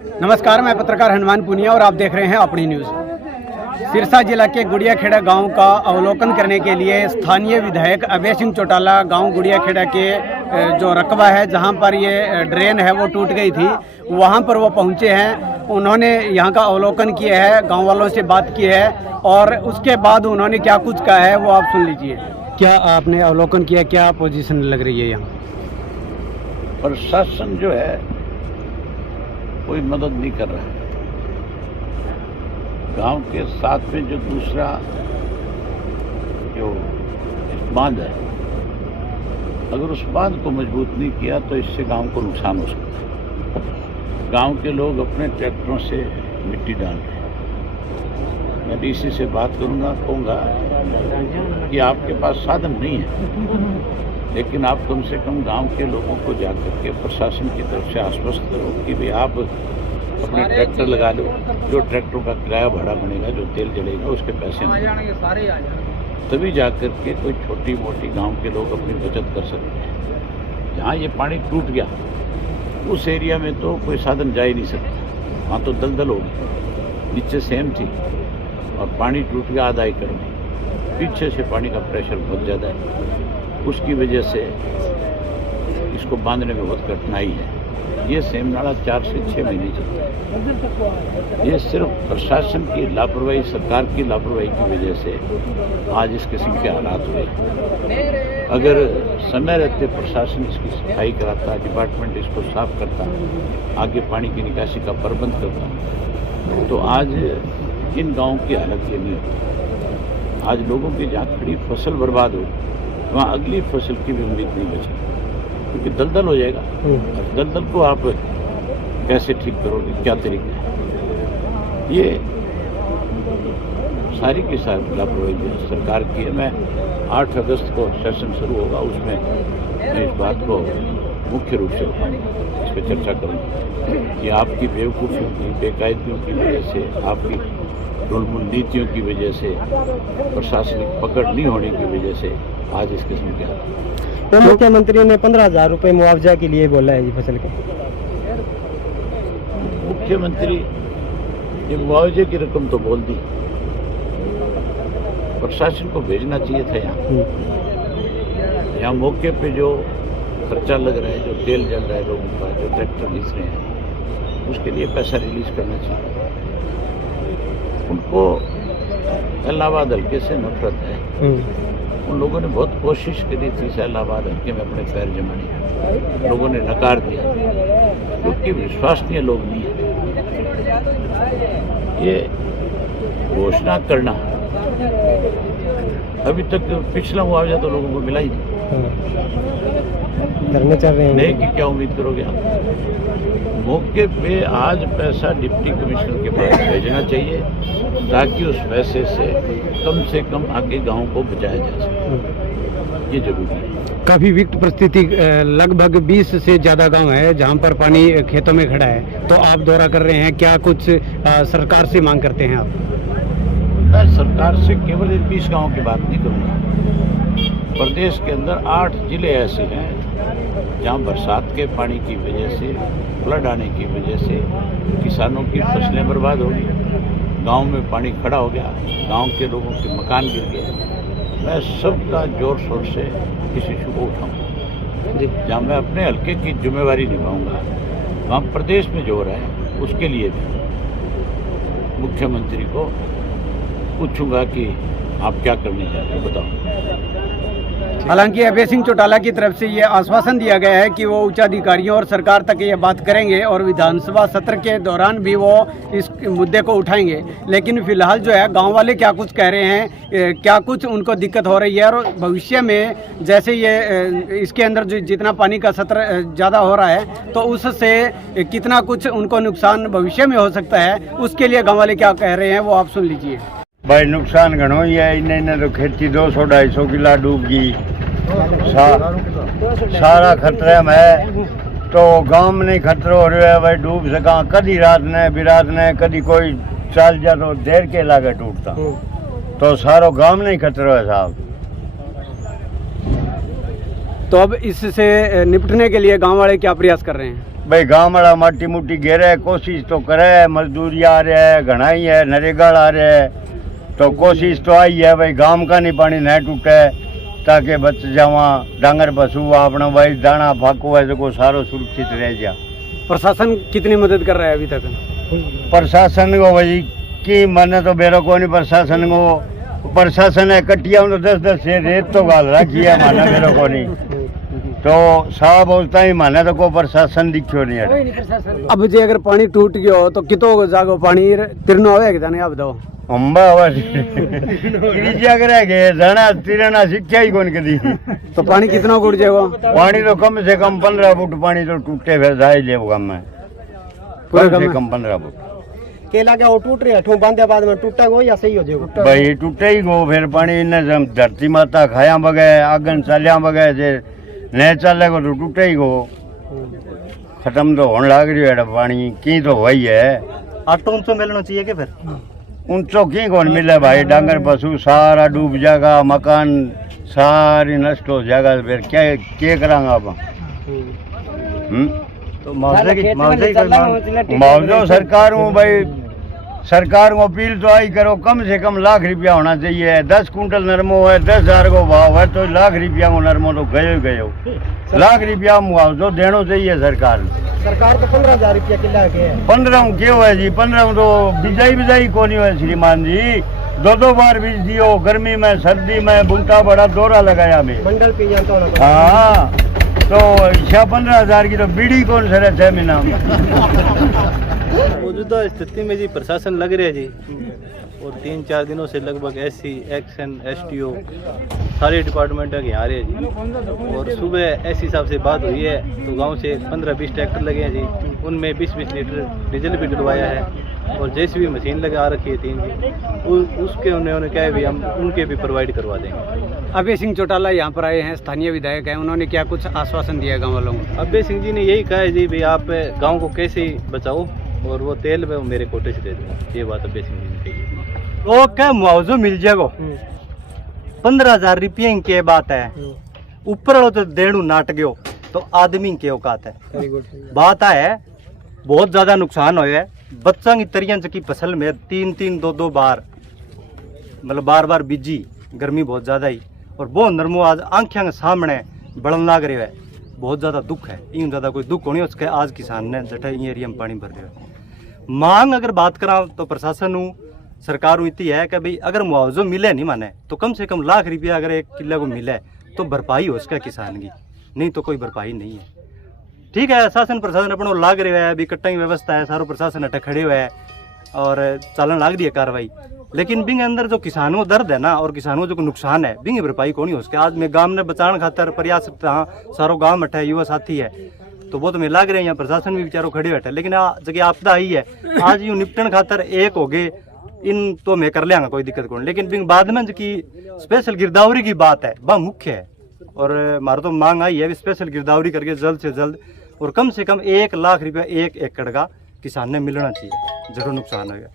नमस्कार, मैं पत्रकार हनुमान पुनिया और आप देख रहे हैं अपनी न्यूज़। सिरसा जिला के गुड़ियाखेड़ा गांव का अवलोकन करने के लिए स्थानीय विधायक अभय सिंह चौटाला गांव गुड़ियाखेड़ा के जो रकबा है जहां पर ये ड्रेन है वो टूट गई थी, वहां पर वो पहुंचे हैं। उन्होंने यहां का अवलोकन किया है, गांव वालों से बात की है और उसके बाद उन्होंने क्या कुछ कहा है वो आप सुन लीजिए। क्या आपने अवलोकन किया, क्या पोजीशन लग रही है यहाँ? प्रशासन जो है कोई मदद नहीं कर रहा है। गांव के साथ में जो दूसरा जो बांध है, अगर उस बांध को मजबूत नहीं किया तो इससे गांव को नुकसान हो सकता है। गांव के लोग अपने ट्रैक्टरों से मिट्टी डाल रहे हैं। मैं डीसी से बात करूंगा, कहूँगा कि आपके पास साधन नहीं है, लेकिन आप कम से कम गांव के लोगों को जाकर के प्रशासन की तरफ से आश्वस्त करो कि भाई आप अपने ट्रैक्टर लगा लो, जो ट्रैक्टरों का किराया भाड़ा बनेगा, जो तेल जलेगा उसके पैसे नहीं, तभी जाकर के कोई छोटी मोटी गांव के लोग अपनी बचत कर सकते हैं। जहाँ ये पानी टूट गया उस एरिया में तो कोई साधन जा ही नहीं सकता, वहाँ तो दलदल होगी, नीचे सेम थी और पानी टूट गया आधा एकड़ में। पीछे से पानी का प्रेशर बहुत ज़्यादा है, उसकी वजह से इसको बांधने में बहुत कठिनाई है। ये सेम नाला 4 से 6 महीने चलता है। ये सिर्फ प्रशासन की लापरवाही, सरकार की लापरवाही की वजह से आज इस किस्म के हालात हुए। अगर समय रहते प्रशासन इसकी सफाई कराता, डिपार्टमेंट इसको साफ करता, आगे पानी की निकासी का प्रबंध करता, तो आज इन गाँव की हालत ये नहीं होती। आज लोगों की जहाँ खड़ी फसल बर्बाद हो, वहाँ अगली फसल की भी उम्मीद नहीं बची, क्योंकि दलदल हो जाएगा। और दलदल को आप कैसे ठीक करोगे, क्या तरीका है? ये सारी की सारी लापरवाही सरकार की है। मैं 8 अगस्त को सेशन शुरू होगा, उसमें मैं इस बात को मुख्य रूप से इस पर चर्चा करूँगा कि आपकी बेवकूफ़ियों की, बेकायदगियों की वजह से, आपकी ढुलमुल नीतियों की वजह से, प्रशासनिक पकड़ नहीं होने की वजह से आज इस किस्म के तो मुख्यमंत्री ने 15,000 रुपये मुआवजा के लिए बोला है जी फसल के। मुख्यमंत्री ये मुआवजे की रकम तो बोल दी, प्रशासन को भेजना चाहिए था यहाँ मौके पे जो खर्चा लग रहा है, जो तेल जल रहा है लोगों का, जो ट्रैक्टर घिस रहे हैं, उसके लिए पैसा रिलीज करना चाहिए। उनको इलाहाबाद हल्के से नफरत है। उन लोगों ने बहुत कोशिश करी थी इलाहाबाद हल्के में अपने पैर जमाने, लोगों ने नकार दिया क्योंकि विश्वसनीय लोग नहीं है। ये घोषणा करना, अभी तक पिछला मुआवजा तो लोगों को मिला ही नहीं, करने चल रहे हैं नहीं कि क्या उम्मीद करोगे आप? मौके पे आज पैसा डिप्टी कमिश्नर के पास भेजना चाहिए ताकि उस पैसे से कम आगे गांव को बचाया जा सके। ये जरूरी है। काफ़ी विकट परिस्थिति, लगभग 20 से ज़्यादा गांव है जहां पर पानी खेतों में खड़ा है, तो आप दौरा कर रहे हैं, क्या कुछ सरकार से मांग करते हैं आप? मैं सरकार से केवल इन 20 गाँव की बात नहीं करूँगा। प्रदेश के अंदर 8 जिले ऐसे हैं जहाँ बरसात के पानी की वजह से, फ्लड आने की वजह से किसानों की फसलें बर्बाद हो गई, गांव में पानी खड़ा हो गया, गांव के लोगों के मकान गिर गए। मैं सबका जोर शोर से इस इशू को उठाऊंगा। जहाँ मैं अपने हल्के की जिम्मेवारी निभाऊंगा, वहाँ प्रदेश में जो हो रहा है उसके लिए भी मुख्यमंत्री को पूछूंगा कि आप क्या करने जा रहे हो, बताओ। हालांकि अभय सिंह चौटाला की तरफ से ये आश्वासन दिया गया है कि वो उच्चाधिकारियों और सरकार तक ये बात करेंगे और विधानसभा सत्र के दौरान भी वो इस मुद्दे को उठाएंगे। लेकिन फिलहाल जो है गांव वाले क्या कुछ कह रहे हैं, क्या कुछ उनको दिक्कत हो रही है और भविष्य में जैसे ये इसके अंदर जो जितना पानी का स्तर ज़्यादा हो रहा है तो उससे कितना कुछ उनको नुकसान भविष्य में हो सकता है, उसके लिए गाँव वाले क्या कह रहे हैं वो आप सुन लीजिए। भाई नुकसान घणो ही है, इन्हें तो खेती 200-250 किला डूब गई, सारा खतरे में है। तो गांव में नहीं खतरो हो रहा है भाई, डूब सका कदी रात ने बिरात ने, कदी कोई चल जा तो देर के लागे टूटता, तो सारो गांव में नहीं खतरो है साहब। तो अब इससे निपटने के लिए गांव वाले क्या प्रयास कर रहे हैं? भाई गाँव वाला माटी मुट्टी घेरे, कोशिश तो करे, मजदूरी आ रहा है, घनाई है, नरेगा आ रहा है, तो कोशिश तो आई है भाई गांव का नहीं पानी नहीं टूटे ताकि बच जावा, डांगर पशु अपना भाई दाना फाको है जो सारो सुरक्षित रह जा। प्रशासन कितनी मदद कर रहा है अभी तक? प्रशासन को भाई की मैंने तो बेरो को नहीं, प्रशासन है कटिया 10-10 से रेत तो गाल रखी है माना मेरे को नहीं, तो साहब होता ही माने तो को प्रशासन दिखो नहीं है। अब जे अगर पानी टूट गयो हो तो कितो जागो पानी तिरनो आवे कि नहीं आप बताओ? अंबा गिरिजा करे के जाना तिरना शिक्षा ही कौन कदी। तो पानी कितना उड़ जाएगा? पानी तो कम से कम 15 फुट पानी तो टूटे फिर जाए ले गाँव में, पूरे कम से गाँव कम 15 फुट। के लागे वो टूट रहे हठू बांधे बाद में टूटा गो या सही हो जाएगा? भाई टूटे ही गो फिर पानी इन्हें धरती माता खाया बगे आगन चालिया बगे जे नहीं चलेगा तो टूटे ही गो, खत्म तो होने लग रही है पानी की तो वही है। ऑटो उनसे मिलना चाहिए कि फिर उनसो की कौन मिले भाई, डांगर पशु सारा डूब जाएगा, मकान सारी नष्ट हो जाएगा, फिर क्या करांगा आप? तो मुआवजा सरकार हूँ भाई, सरकार को अपील तो आई करो कम से कम लाख रुपया होना चाहिए। 10 कुंटल नरमो है, 10,000 को भाव है तो लाख रुपया को नरमो तो गयो लाख रुपया मुआवजा देना चाहिए सरकार। सरकार तो 15,000 रुपया किला के 15 क्यों है जी? 15 तो बिजाई को नहीं है श्रीमान जी, 2 बार बीज दियो, गर्मी में सर्दी में बुंटा बड़ा दौरा लगाया मैं मंडल पे जानता हूँ। हाँ तो 15,000 की तो बीड़ी कौन सर 6 महीना में। मौजूदा स्थिति में जी प्रशासन लग रहा है जी, और 3-4 दिनों से लगभग SC, एक्शन, STO सारे डिपार्टमेंट के यहाँ आ रहे हैं जी। और सुबह SC साहब से बात हुई है तो गांव से 15-20 ट्रैक्टर लगे हैं जी, उनमें 20-20 लीटर डीजल भी डलवाया है, और JCB मशीन लगा रखी है 3 जी, उसके उन्होंने कहा भी हम उनके भी प्रोवाइड करवा देंगे। अभय सिंह चौटाला यहाँ पर आए हैं, स्थानीय विधायक हैं, उन्होंने क्या कुछ आश्वासन दिया गाँव वालों को? अभय सिंह जी ने यही कहा है जी भाई आप गाँव को कैसे बचाओ, और वो तेल में मेरे कोटे से दे दूँगा, ये बात अभय सिंह जी ने कही है। तो क्या मुआवजा मिल जाएगा? 15,000 रुपये की बात है, ऊपर वालों तो देणु नाट गयो तो आदमी के औकात है। बात है बहुत ज्यादा नुकसान होया है, बच्चा की तरियन की फसल में 3-3, 2-2 बार मतलब बार बीजी, गर्मी बहुत ज्यादा ही, और बहुत नरमो आज आंखों के सामने बढ़न लाग रहा है, बहुत ज्यादा दुख है। इन ज्यादा कोई दुख होनी उसके आज किसान ने जटा एरिया में पानी भर रहे है। मांग अगर बात करा तो प्रशासन सरकार इतनी है कि भाई अगर मुआवजा मिले नहीं माने तो कम से कम लाख रुपया अगर एक किले को मिले तो भरपाई हो उसका किसान की, नहीं तो कोई भरपाई नहीं है। ठीक है, शासन प्रशासन अपना लाग रहा है, अभी कट्टा की व्यवस्था है, सारो प्रशासन अटक खड़े हुए है और चलन लाग रही है कार्रवाई, लेकिन बिंग अंदर जो किसानों दर्द है ना और किसानों जो नुकसान है बिंग भरपाई को नहीं हो सके। आज मैं गांव ने बचाने खातर प्रयास सारो गांव में है, युवा साथी है, तो वो तो मैं लाग रहे हैं, यहाँ प्रशासन भी बेचारों खड़े बैठे, लेकिन जगह आपदा आई है आज यूँ निपटन खातर एक हो गए इन तो मैं कर लेंगा कोई दिक्कत को, लेकिन बिंग बाद में की स्पेशल गिरदावरी की बात है वह मुख्य है, और हमारा तो मांग आई है स्पेशल गिरदावरी करके जल्द से जल्द और कम से कम 1 लाख रुपया 1 एकड़ का किसान ने मिलना चाहिए, जरूर नुकसान हो गया।